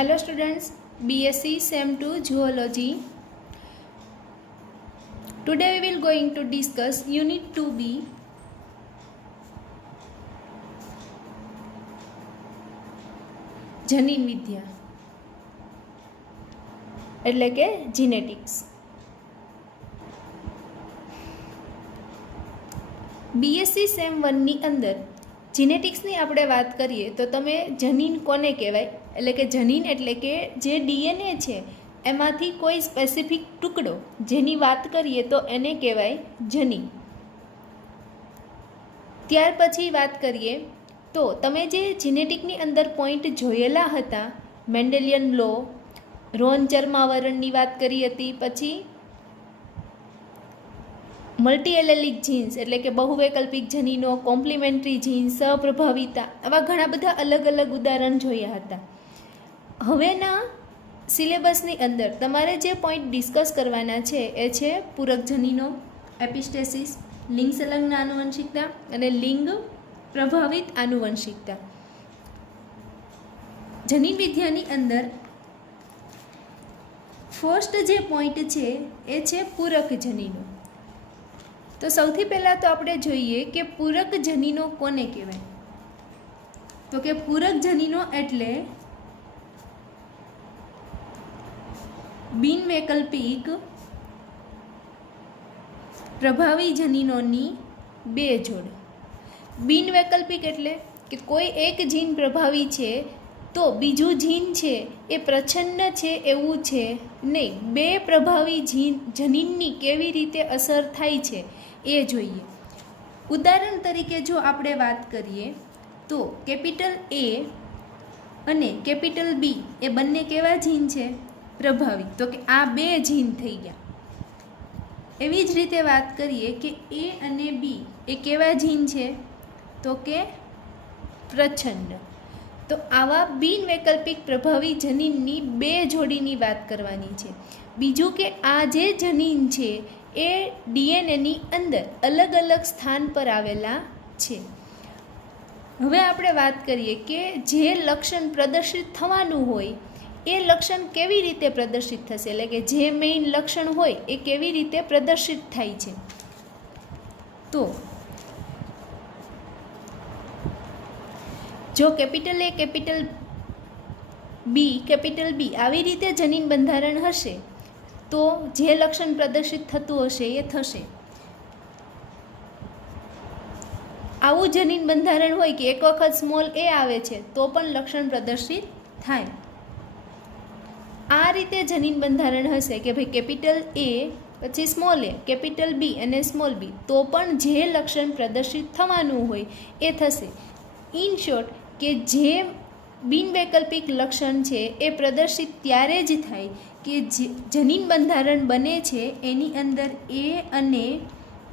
Hello students, BSc Sem 2 Zoology. Today we will going to discuss Unit 2B. જનીન વિદ્યા એટલે કે genetics. BSc Sem 1 ની અંદર જીનેટિક્સની આપણે વાત કરીએ તો તમે જનીન કોને કહેવાય, એટલે કે જનીન એટલે કે જે ડીએનએ છે એમાંથી કોઈ સ્પેસિફિક ટુકડો જેની વાત કરીએ તો એને કહેવાય જનીન. ત્યાર પછી વાત કરીએ તો તમે જે જીનેટિકની અંદર પોઈન્ટ જોયેલા હતા, મેન્ડેલિયન લો, રોન ચર્માવરણની વાત કરી હતી, પછી મલ્ટી એલેલિક જીન્સ એટલે કે બહુવૈકલ્પિક જનીનો, કોમ્પ્લિમેન્ટરી જીન્સ, સહપ્રભાવિતા, આવા ઘણા બધા અલગ અલગ ઉદાહરણ જોયા હતા. હવેના સિલેબસની અંદર તમારે જે પોઈન્ટ ડિસ્કસ કરવાના છે એ છે પૂરક જનીનો, એપિસ્ટેસિસ, લિંગ સંલગ્ન આનુવંશિકતા અને લિંગ પ્રભાવિત આનુવંશિકતા. જનીન વિદ્યાની અંદર ફર્સ્ટ જે પોઈન્ટ છે એ છે પૂરક જનીનો. તો સૌથી પહેલાં તો આપણે જોઈએ કે પૂરક જનીનો કોને કહેવાય. તો કે પૂરક જનીનો એટલે બિનવૈકલ્પિક પ્રભાવી જનીનોની બે જોડ. બિનવૈકલ્પિક એટલે કે કોઈ એક જીન પ્રભાવી છે તો બીજું જીન છે એ પ્રચ્છન્ન છે એવું છે નહીં. બે પ્રભાવી જનીનની કેવી રીતે અસર થાય છે એ જોઈએ. ઉદાહરણ તરીકે જો આપણે વાત કરીએ તો કેપિટલ એ અને કેપિટલ બી એ બંને કેવા જીન છે? પ્રભાવી. તો કે આ બે જીન થઈ ગયા. એવી જ રીતે વાત કરીએ કે એ અને બી એ કેવા જીન છે? તો કે પ્રચ્છન્ન. તો આવા બિનવૈકલ્પિક પ્રભાવી જનીનની બે જોડીની વાત કરવાની છે. બીજું કે આ જે જનીન છે એ ડીએનએની અંદર અલગ અલગ સ્થાન પર આવેલા છે. હવે આપણે વાત કરીએ કે જે લક્ષણ પ્રદર્શિત થવાનું હોય એ લક્ષણ કેવી રીતે પ્રદર્શિત થશે, એટલે કે જે મેઇન લક્ષણ હોય એ કેવી રીતે પ્રદર્શિત થાય છે. તો જો કેપિટલ એ, કેપિટલ બી આવી રીતે જનીન બંધારણ હશે તો જે લક્ષણ પ્રદર્શિત થતું હશે એ થશે. આવું જનીન બંધારણ હોય કે એક વખત સ્મોલ એ આવે છે તો પણ લક્ષણ પ્રદર્શિત થાય. આ રીતે જનીન બંધારણ હશે કે ભાઈ કેપિટલ એ પછી સ્મોલ એ, કેપિટલ બી અને સ્મોલ બી, તો પણ જે લક્ષણ પ્રદર્શિત થવાનું હોય એ થશે. ઇન શોર્ટ કે જે બિનવૈકલ્પિક લક્ષણ છે એ પ્રદર્શિત ત્યારે જ થાય કે જનીન બંધારણ બને છે એની અંદર એ અને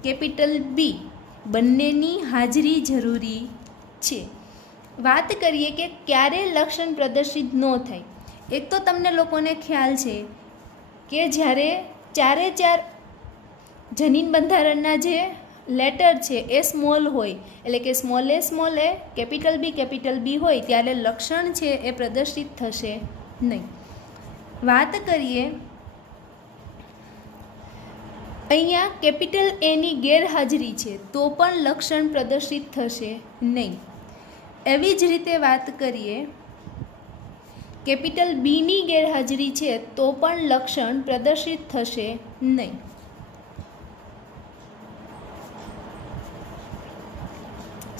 કેપિટલ બી બંનેની હાજરી જરૂરી છે. વાત કરીએ કે ક્યારે લક્ષણ પ્રદર્શિત ન થાય. એક તો તમને લોકોને ખ્યાલ છે કે જ્યારે ચારે ચાર જનીન બંધારણના જે લેટર છે એ સ્મોલ હોય, એટલે કે સ્મોલ એ, કેપિટલ બી હોય ત્યારે લક્ષણ છે એ પ્રદર્શિત થશે નહીં. વાત કરીએ અહીંયા કેપિટલ એની ગેરહાજરી છે તો પણ લક્ષણ પ્રદર્શિત થશે નહીં. એવી જ રીતે વાત કરીએ કેપિટલ બીની ગેરહાજરી છે તો પણ લક્ષણ પ્રદર્શિત થશે નહીં.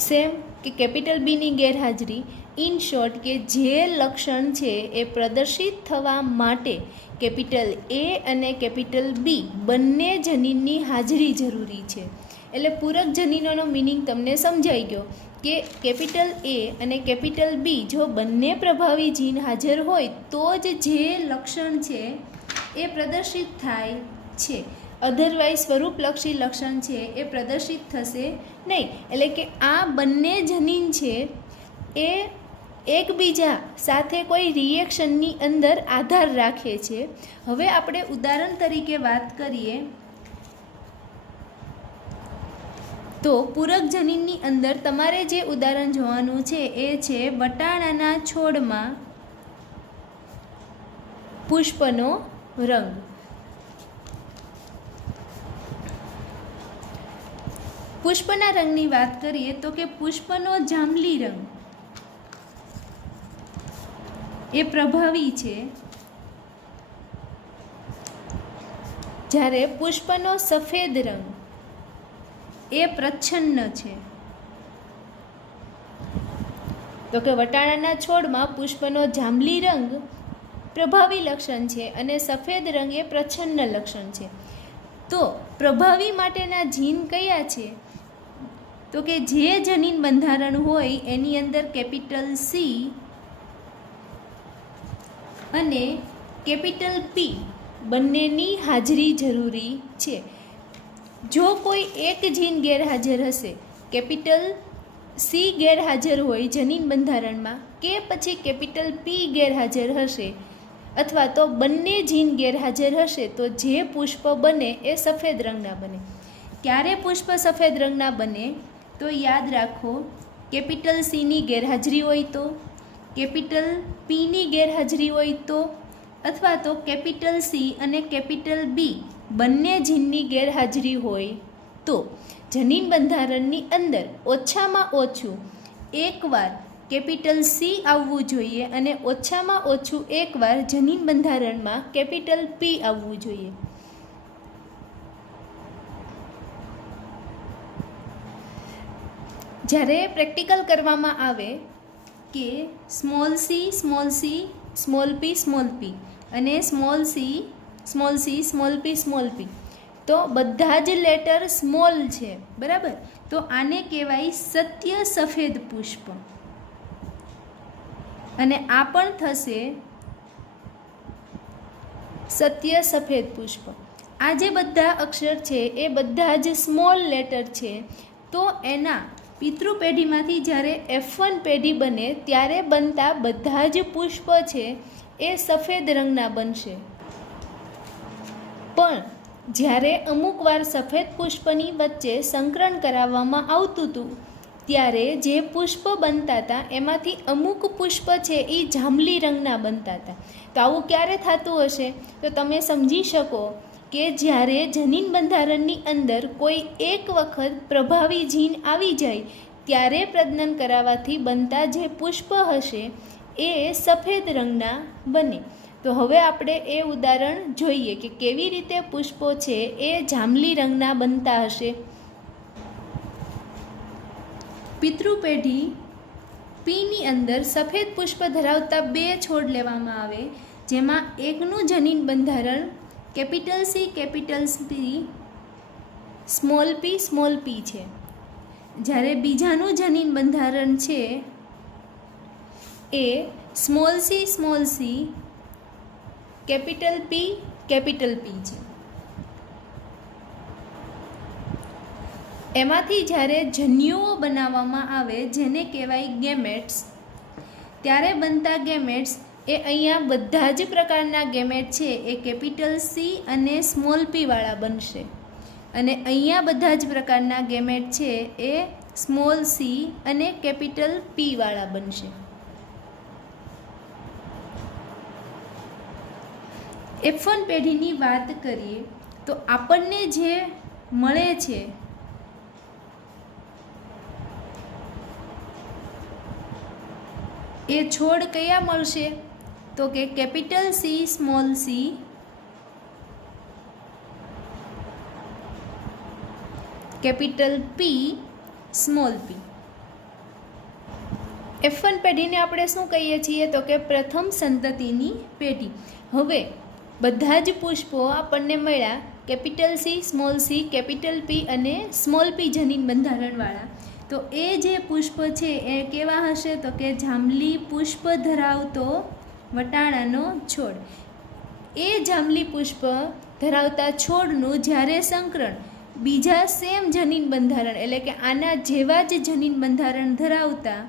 સેમ કે કેપિટલ બીની ગેરહાજરી. ઇન શોર્ટ કે જે લક્ષણ છે એ પ્રદર્શિત થવા માટે કેપિટલ એ અને કેપિટલ બી બંને જનીનની હાજરી જરૂરી છે. એટલે પૂરક જનીનોનો મિનિંગ તમને સમજાઈ ગયો કે કેપિટલ એ અને કેપિટલ બી જો બંને પ્રભાવી જીન હાજર હોય તો જ જે લક્ષણ છે એ પ્રદર્શિત થાય છે. અધરવાઇઝ સ્વરૂપલક્ષી લક્ષણ છે એ પ્રદર્શિત થશે નહીં. એટલે કે આ બંને જનીન છે એ એકબીજા સાથે કોઈ રિએક્શનની અંદર આધાર રાખે છે. હવે આપણે ઉદાહરણ તરીકે વાત કરીએ તો પૂરક જનીનની અંદર તમારે જે ઉદાહરણ જોવાનું છે એ છે વટાણાના છોડમાં પુષ્પનો રંગ. પુષ્પના રંગની વાત કરીએ તો કે પુષ્પનો જાંબલી રંગ એ પ્રભાવી છે, જ્યારે પુષ્પનો સફેદ રંગ એ પ્રચ્છન્ન છે. તો કે વટાણાના છોડમાં પુષ્પનો જાંબલી રંગ પ્રભાવી લક્ષણ છે અને સફેદ રંગ એ પ્રચ્છન્ન લક્ષણ છે. તો પ્રભાવી માટેના જીન કયા છે? તો કે જે જનીન બંધારણ હોય એની અંદર કેપિટલ સી અને કેપિટલ પી બંનેની હાજરી જરૂરી છે. જો કોઈ એક જીન ગેરહાજર હશે, કેપિટલ સી ગેરહાજર હોય જનીન બંધારણમાં કે પછી કેપિટલ પી ગેરહાજર હશે અથવા તો બંને જીન ગેરહાજર હશે તો જે પુષ્પ બને એ સફેદ રંગના બને. ક્યારે પુષ્પ સફેદ રંગના બને? તો યાદ રાખો, કેપિટલ સીની ગેરહાજરી હોય તો, કેપિટલ પીની ગેરહાજરી હોય તો, અથવા તો કેપિટલ સી અને કેપિટલ બી બંને જીનની ગેરહાજરી હોય તો. જનીન બંધારણની અંદર ઓછામાં ઓછું એકવાર કેપિટલ સી આવવું જોઈએ અને ઓછામાં ઓછું એકવાર જનીન બંધારણમાં કેપિટલ પી આવવું જોઈએ. જ્યારે પ્રેક્ટિકલ કરવામાં આવે કે સ્મોલ સી સ્મોલ પી અને સ્મોલ સી સ્મોલ પી તો બધા જ લેટર સ્મોલ છે, બરાબર? તો આને કહેવાય સત્ય સફેદ પુષ્પ અને આ પણ થશે સત્ય સફેદ પુષ્પ. આ જે બધા અક્ષર છે એ બધા જ સ્મોલ લેટર છે. તો એના પિતૃ પેઢીમાંથી જ્યારે F1 પેઢી બને ત્યારે બનતા બધા જ પુષ્પ છે એ સફેદ રંગના બનશે. પણ જ્યારે અમુક વાર સફેદ પુષ્પની વચ્ચે સંકરણ કરાવવામાં આવતું હતું ત્યારે જે પુષ્પ બનતા હતા એમાંથી અમુક પુષ્પ છે એ જાંબલી રંગના બનતા હતા. તો આવું ક્યારે થતું હશે? તો તમે સમજી શકો કે જ્યારે જનીન બંધારણની અંદર કોઈ એક વખત પ્રભાવી જીન આવી જાય ત્યારે પ્રજનન કરાવવાથી બનતા જે પુષ્પ હશે એ સફેદ રંગના બને. તો હવે આપણે એ ઉદાહરણ જોઈએ કે કેવી રીતે પુષ્પો છે એ જાંબલી રંગના બનતા હશે. પિતૃપેઢી પીની અંદર સફેદ પુષ્પ ધરાવતા 2 છોડ લેવામાં આવે, જેમાં એકનું જનીન બંધારણ કેપિટલ સી સ્મોલ પી છે, જ્યારે બીજાનું જનીન બંધારણ છે એ સ્મોલ સી કેપિટલ પી છે. એમાંથી જ્યારે જન્યુઓ બનાવવામાં આવે જેને કહેવાય ગેમેટ્સ, ત્યારે બનતા ગેમેટ્સ એ અહીંયા બધા જ પ્રકારના ગેમેટ છે એ કેપિટલ સી અને સ્મોલ પી વાળા બનશે અને અહીંયા બધા જ પ્રકારના ગેમેટ છે એ સ્મોલ સી અને કેપિટલ પી વાળા બનશે. F1 પેઢીની વાત કરીએ તો આપણને જે મળે છે એ છોડ કયા મળશે? તો કે capital C small C, capital P small P. F1 પેઢીને આપણે શું કહીએ છીએ? તો કે પ્રથમ સંતતિની પેઢી. હવે બધા જ પુષ્પો આપણને મળ્યા કેપિટલ સી કેપિટલ પી અને સ્મોલ પી જનીન બંધારણવાળા. તો એ જે પુષ્પ છે એ કેવા હશે? તો કે જાંબલી પુષ્પ ધરાવતો વટાણાનો છોડ. એ જાંબલી પુષ્પ ધરાવતા છોડનું જ્યારે સંકરણ બીજા સેમ જનીન બંધારણ એટલે કે આના જેવા જ જનીન બંધારણ ધરાવતા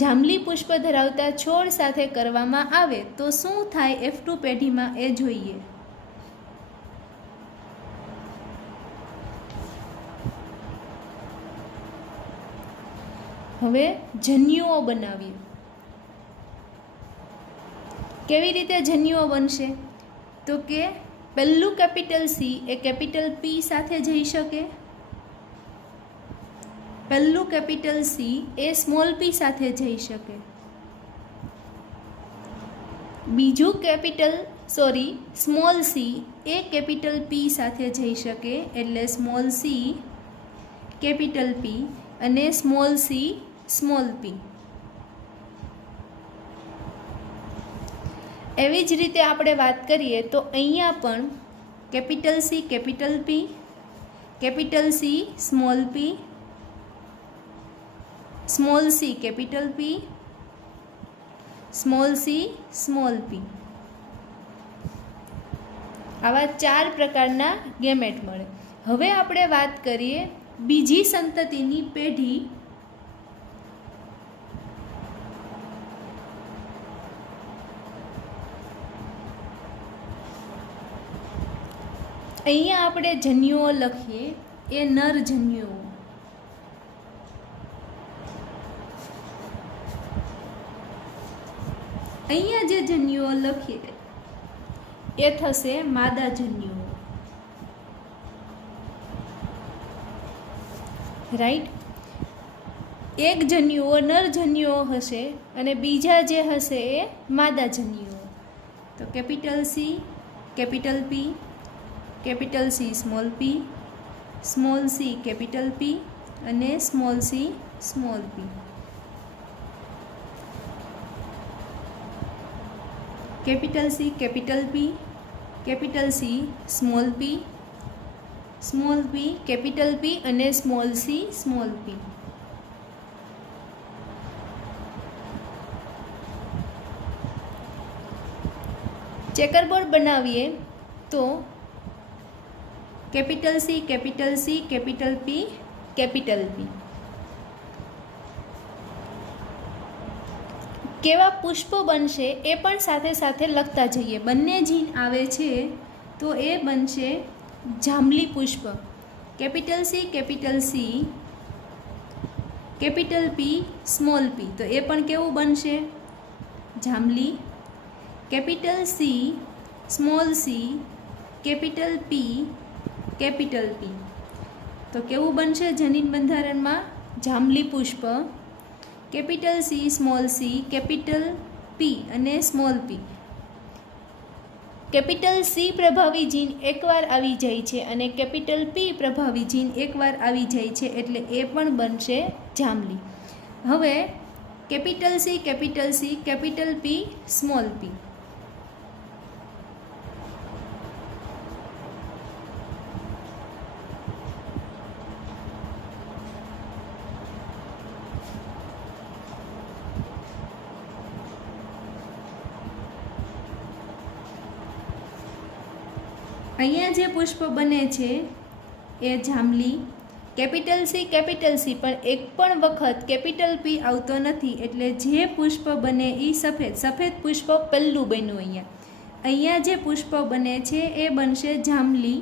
જાંબલી પુષ્પ ધરાવતા છોડ સાથે કરવામાં આવે તો શું થાય F2 પેઢીમાં એ જોઈએ. હવે જન્યુઓ બનાવીએ. કેવી રીતે જન્યુઓ બનશે? તો કે પહેલું કેપિટલ સી એ કેપિટલ પી સાથે જઈ શકે, પહેલું કેપિટલ સી એ સ્મોલ પી સાથે જઈ શકે, બીજું સ્મોલ સી એ કેપિટલ પી સાથે જઈ શકે, એટલે સ્મોલ સી કેપિટલ પી અને સ્મોલ સી સ્મોલ પી. એવી જ રીતે આપણે વાત કરીએ તો અહીંયા પણ capital C capital P, capital C small P, small C capital P, small C small પી, આવા 4 પ્રકારના ગેમેટ મળે. હવે આપણે વાત કરીએ બીજી સંતતિની પેઢી. અહીંયા આપણે જન્યુઓ લખીએ એ નર જન્યુઓ. અહીંયા જે જન્યુઓ લખીએ એ થશે માદા જન્યુઓ. રાઈટ. એક જન્યુઓ નર જન્યુઓ હશે અને બીજા જે હશે એ માદા જન્યુઓ. તો capital C capital P, capital C small P, small C capital P અને small C small P. Capital C capital P, capital C small P, small P capital P અને small C small P. Checkerboard બનાવીએ તો capital C capital C capital P capital P. કેવા પુષ્પો બનશે એ પણ સાથે સાથે લખતા જઈએ. બંને જીન આવે છે તો એ બનશે જાંબલી પુષ્પ. Capital C capital P small P, તો એ પણ કેવું બનશે? જાંબલી. Capital C small C capital P capital P, તો કેવું બનશે જનીન બંધારણમાં? જાંબલી પુષ્પ. Capital C small C capital P અને સ્મોલ પી. કેપિટલ સી પ્રભાવી જીન એકવાર આવી જાય છે અને કેપિટલ પી પ્રભાવી જીન એકવાર આવી જાય છે, એટલે એ પણ બનશે જાંબલી. હવે capital C capital P small પી. અહીંયા જે પુષ્પ બને છે એ જાંબલી. કેપિટલ સી પણ એક પણ વખત કેપિટલ પી આવતો નથી, એટલે જે પુષ્પ બને એ સફેદ પુષ્પ પહેલું બન્યું. અહીંયા જે પુષ્પ બને છે એ બનશે જાંબલી.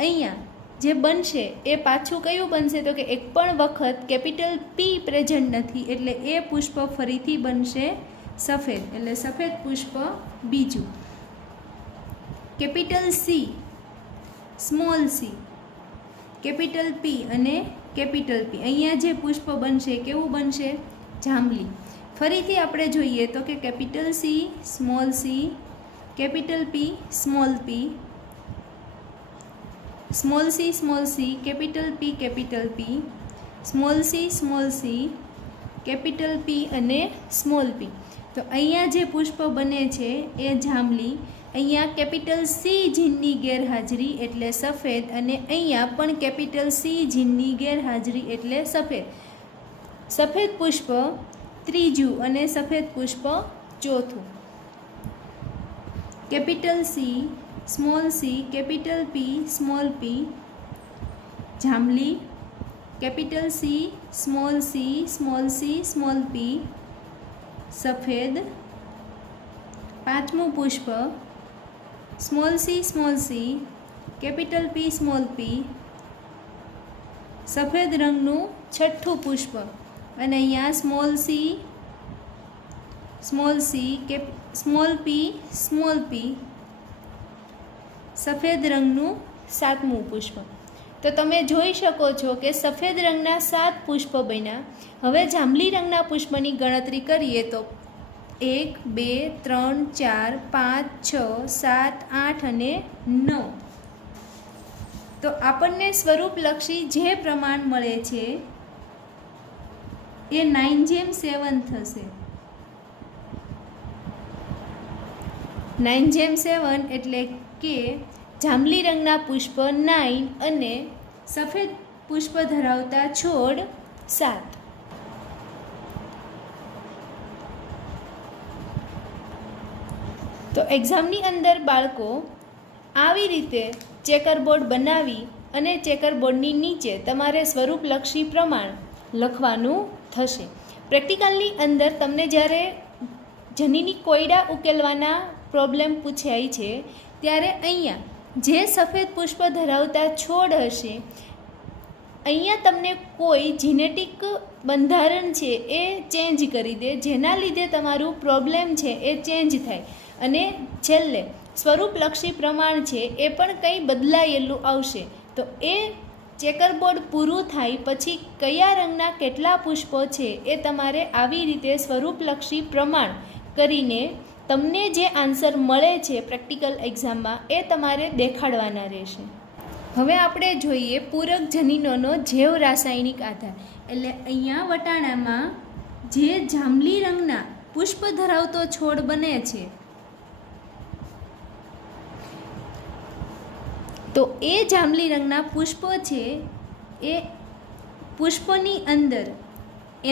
અહીંયા જે બનશે એ પાછું કયું બનશે? તો કે એક પણ વખત કેપિટલ પી પ્રેઝન્ટ નથી, એટલે એ પુષ્પ ફરીથી બનશે સફેદ, એટલે સફેદ પુષ્પ બીજું. Capital C small C capital P અને કેપિટલ પી. અહીંયા જે પુષ્પ બનશે કેવું બનશે? જાંબલી. ફરીથી આપણે જોઈએ તો કે capital C small C capital P small P, small C capital P small C capital P અને સ્મોલ પી. તો અહીંયા જે પુષ્પ બને છે એ જાંબલી. અહીંયા કેપિટલ સી જીનની ગેરહાજરી એટલે સફેદ અને અહીંયા પણ કેપિટલ સી જીનની ગેરહાજરી એટલે સફેદ. સફેદ પુષ્પ ત્રીજું અને સફેદ પુષ્પ ચોથું. Capital C small C capital P small P જાંબલી. Capital C small C small P સફેદ. પાંચમું પુષ્પ small C capital P small P સફેદ રંગનું છઠ્ઠું પુષ્પ. અને અહીંયા સ્મોલ સી સ્મોલ સી કે સ્મોલ પી સફેદ રંગનું 7મું પુષ્પ. તો તમે જોઈ શકો છો કે સફેદ રંગના 7 પુષ્પ બન્યા. હવે જાંબલી રંગના પુષ્પની ગણતરી કરીએ તો 1 2 3 4 5 6 7 8 અને 9. તો આપણને સ્વરૂપલક્ષી જે પ્રમાણ મળે છે એ 9:7 થશે. 9:7 એટલે કે જાંબલી રંગના પુષ્પ 9 અને સફેદ પુષ્પ ધરાવતા છોડ 7. તો એક્ઝામની અંદર બાળકો આવી રીતે ચેકરબોર્ડ બનાવી અને ચેકરબોર્ડની નીચે તમારે સ્વરૂપલક્ષી પ્રમાણ લખવાનું થશે. પ્રેક્ટિકલની અંદર તમને જ્યારે જનીની કોયડા ઉકેલવાના પ્રોબ્લેમ પૂછાય છે ત્યારે અહીંયા જે સફેદ પુષ્પ ધરાવતા છોડ હશે અહીંયા તમને કોઈ જીનેટિક બંધારણ છે એ ચેન્જ કરી દે, જેના લીધે તમારું પ્રોબ્લેમ છે એ ચેન્જ થાય અને છેલ્લે સ્વરૂપલક્ષી પ્રમાણ છે એ પણ કંઈ બદલાયેલું આવશે. તો એ ચેકરબોર્ડ પૂરું થાય પછી કયા રંગના કેટલા પુષ્પો છે એ તમારે આવી રીતે સ્વરૂપલક્ષી પ્રમાણ કરીને તમને જે આન્સર મળે છે પ્રેક્ટિકલ એક્ઝામમાં એ તમારે દેખાડવાના રહેશે. હવે આપણે જોઈએ પૂરક જનીનોનો જૈવ રાસાયણિક આધાર. એટલે અહીંયા વટાણામાં જે જાંબલી રંગના પુષ્પ ધરાવતો છોડ બને છે તો એ જાંબલી રંગના પુષ્પો છે એ પુષ્પની અંદર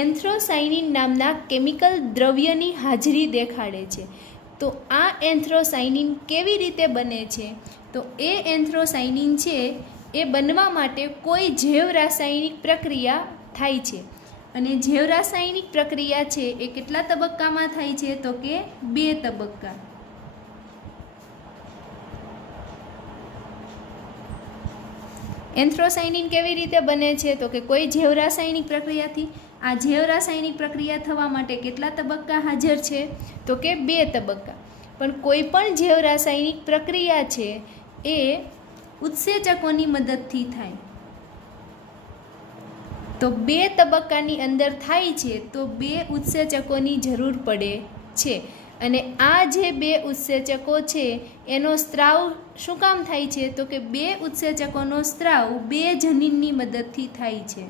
એન્થ્રોસાયનિન નામના કેમિકલ દ્રવ્યની હાજરી દેખાડે છે. તો આ એન્થ્રોસાયનિન કેવી રીતે બને છે? તો એ એન્થ્રોસાયનિન છે એ બનવા માટે કોઈ જૈવ રાસાયણિક પ્રક્રિયા થાય છે. અને જૈવ રાસાયણિક પ્રક્રિયા છે એ કેટલા તબક્કામાં થાય છે? તો કે 2 તબક્કા. એન્થ્રોસાયનિન કેવી રીતે બને છે? તો કે કોઈ જૈવ રાસાયણિક પ્રક્રિયાથી. આ જૈવ રાસાયણિક પ્રક્રિયા થવા માટે કેટલા તબક્કા હાજર છે? તો કે 2 તબક્કા. પણ કોઈ પણ જૈવ રાસાયણિક પ્રક્રિયા છે એ ઉત્સેચકોની મદદથી થાય. તો 2 તબક્કાની અંદર થાય છે તો 2 ઉત્સેચકોની જરૂર પડે છે. અને આ જે 2 ઉત્સેચકો છે એનો સ્ત્રાવ શું કામ થાય છે? તો કે 2 ઉત્સેચકોનો સ્ત્રાવ 2 જનીનની મદદથી થાય છે.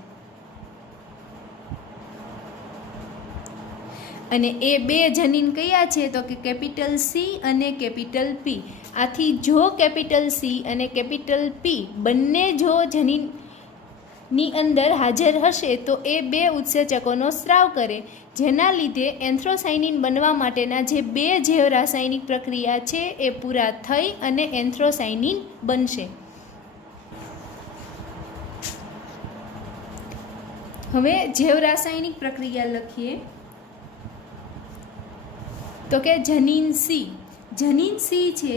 અને એ 2 જનીન કયા છે? તો કે કેપિટલ સી અને કેપિટલ પી. આથી જો કેપિટલ સી અને કેપિટલ પી બંને જો જનીનની અંદર હાજર હશે તો એ 2 ઉત્સેચકોનો સ્ત્રાવ કરે, જેના લીધે એન્થ્રોસાયનિન બનવા માટેના જે 2 જૈવ રાસાયણિક પ્રક્રિયા છે એ પૂરા થઈ અને એન્થ્રોસાયનિન બનશે. હવે જૈવ રાસાયણિક પ્રક્રિયા લખીએ તો કે જનીન સી. જનીન સી છે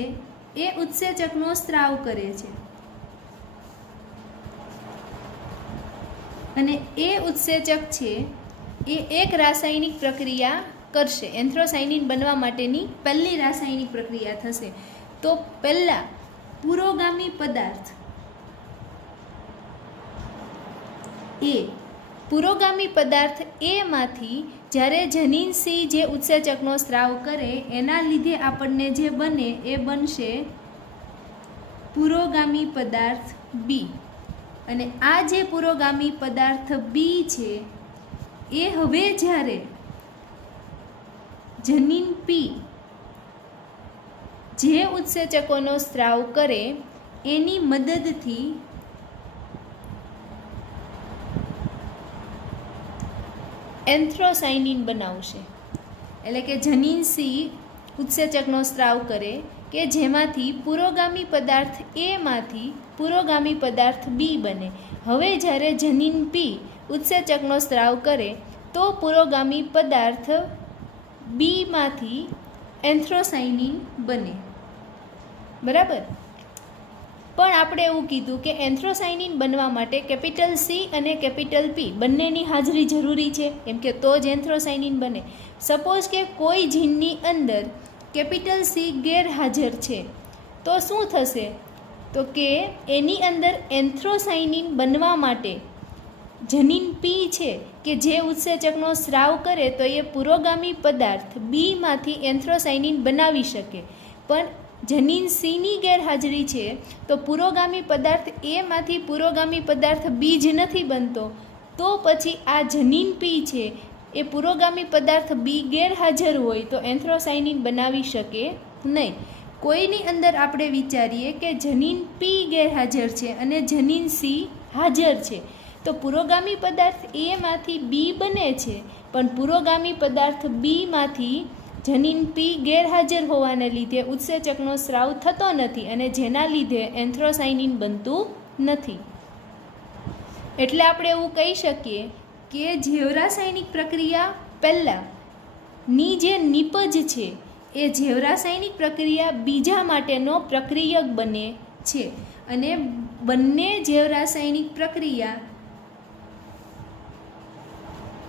એ ઉત્સેચકનો સ્ત્રાવ કરે છે અને એ ઉત્સેચક છે એ એક રાસાયણિક પ્રક્રિયા કરશે. એન્થ્રોસાયનિન બનવા માટેની પહેલી રાસાયણિક પ્રક્રિયા થશે. તો પહેલાં પુરોગામી પદાર્થ એ પુરોગામી પદાર્થ એમાંથી જ્યારે જનીન સી જે ઉત્સેચકનો સ્ત્રાવ કરે એના લીધે આપણને જે બને એ બનશે પુરોગામી પદાર્થ બી. અને આ જે પુરોગામી પદાર્થ બી છે એ હવે જ્યારે જનીન પી જે ઉત્સેચકોનો સ્ત્રાવ કરે એની મદદથી એન્થ્રોસાયનિન બનાવશે. એટલે કે જનીન સી ઉત્સેચકનો સ્ત્રાવ કરે કે જેમાંથી પુરોગામી પદાર્થ એમાંથી પુરોગામી પદાર્થ બી બને. હવે જ્યારે જનીન પી ઉત્સેચકનો સ્ત્રાવ કરે તો પુરોગામી પદાર્થ બીમાંથી એન્થ્રોસાયનિન બને. બરાબર. પણ આપણે એવું કીધું કે એન્થ્રોસાયનિન બનવા માટે કેપિટલ સી અને કેપિટલ પી બંનેની હાજરી જરૂરી છે, કેમ કે તો જ એન્થ્રોસાયનિન બને. સપોઝ કે કોઈ જીનની અંદર કેપિટલ સી ગેરહાજર છે તો શું થશે, તો કે એની અંદર એન્થ્રોસાયનિન બનવા માટે જનીન પી છે કે જે ઉત્સેચકનો સ્રાવ કરે તો એ પુરોગામી પદાર્થ બીમાંથી એન્થ્રોસાયનિન બનાવી શકે, પણ જનીન સીની ગેરહાજરી છે તો પુરોગામી પદાર્થ એમાંથી પુરોગામી પદાર્થ બી જ નથી બનતો, તો પછી આ જનીન પી છે એ પુરોગામી પદાર્થ બી ગેરહાજર હોય તો એન્થ્રોસાયનિન બનાવી શકે નહીં. કોઈની અંદર આપણે વિચારીએ કે જનીન પી ગેરહાજર છે અને જનીન સી હાજર છે, તો પુરોગામી પદાર્થ એમાંથી બી બને છે, પણ પુરોગામી પદાર્થ બીમાંથી જનીન પી ગેરહાજર હોવાને લીધે ઉત્સેચકનો સ્રાવ થતો નથી અને જેના લીધે એન્થ્રોસાયનિન બનતું નથી. એટલે આપણે એવું કહી શકીએ કે જૈવરાસાયણિક પ્રક્રિયા પહેલાંની જે નિપજ છે એ જૈવરાસાયણિક પ્રક્રિયા બીજા માટેનો પ્રક્રિયક બને છે, અને બંને જૈવરાસાયણિક પ્રક્રિયા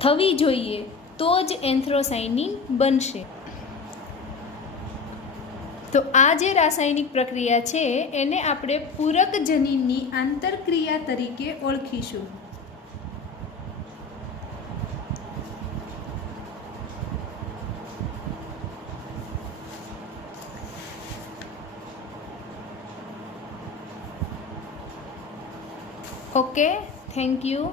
થવી જોઈએ તો જ એન્થ્રોસાયનિન બનશે. તો આ જે રાસાયણિક પ્રક્રિયા છે એને આપણે પૂરક જનીનની આંતરક્રિયા તરીકે ઓળખીશું. Okay, thank you.